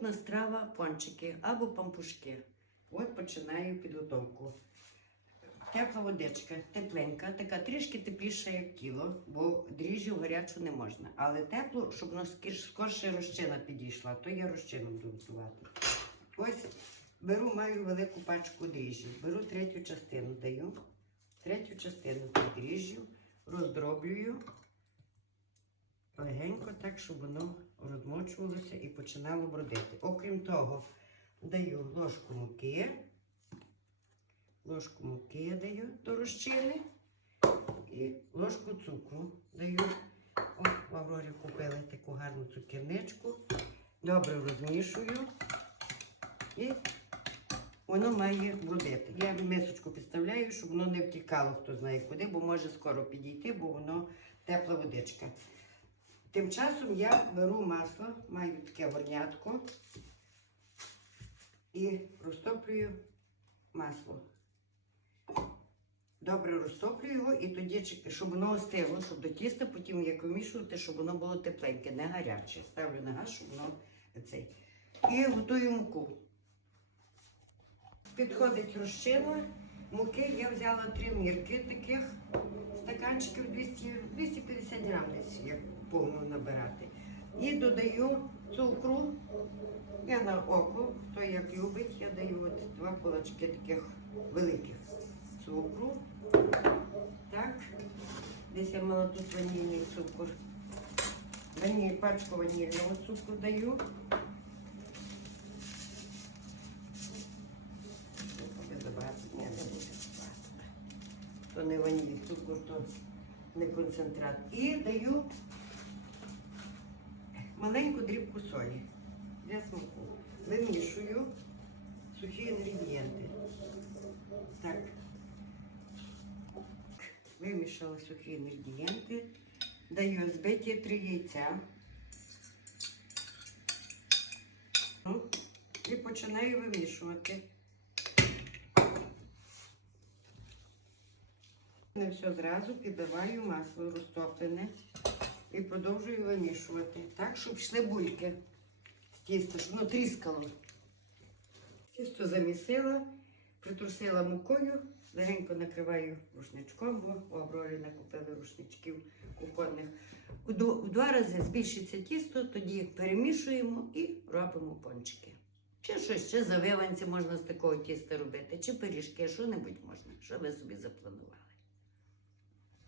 Наступна страва пончики або пампушки. От починаю підготовку. Тепла водичка, тепленька, така трішки тепліша, як тіло, бо дріжджів гарячу не можна. Але тепло, щоб воно скорше розчина підійшла, то я розчину буду готувати. Ось беру, маю велику пачку дріжджів. Беру третю частину, даю. Третю частину тих дріжджів роздроблюю легенько так, щоб воно розмочувалося і починало бродити. Окрім того, даю ложку муки. Ложку муки даю до розчини і ложку цукру даю. О, в Аврорі купили таку гарну цукерничку. Добре розмішую і воно має бродити. Я мисочку підставляю, щоб воно не втікало, хто знає куди, бо може скоро підійти, бо воно тепла водичка. Тим часом я беру масло, маю таке горнятко і розтоплюю масло. Добре розтоплюю його і тоді, щоб воно остило, щоб до тіста потім як вимішувати, щоб воно було тепленьке, не гаряче. Ставлю на газ, щоб воно цей. І готую муку. Підходить розчина. Муки я взяла три мірки таких стаканчиків 200, 250 грам як повну набирати. І додаю цукру. Я на око, хто як любить, я даю от два кулачки таких великих цукру. Так. Десь я мала тут ванільний цукор. Ваніль, пачку ванільного цукру даю. То не ваніль, цукор, то не концентрат. І даю маленьку дрібку солі для смаку. Вимішую сухі інгредієнти. Так. Вимішала сухі інгредієнти. Даю збиті три яйця. Ну, І починаю вимішувати. Не все зразу підбиваю масло розтоплене і продовжую вимішувати. Так, щоб йшли бульки з тіста, щоб воно тріскало. Тісто замісила, притрусила мукою, легенько накриваю рушничком, бо у Аврорі накупили рушничків кухонних. У два рази збільшиться тісто, тоді перемішуємо і робимо пончики. Чи щось, ще завиванці можна з такого тіста робити, чи пиріжки, що-небудь можна, що ви собі запланували.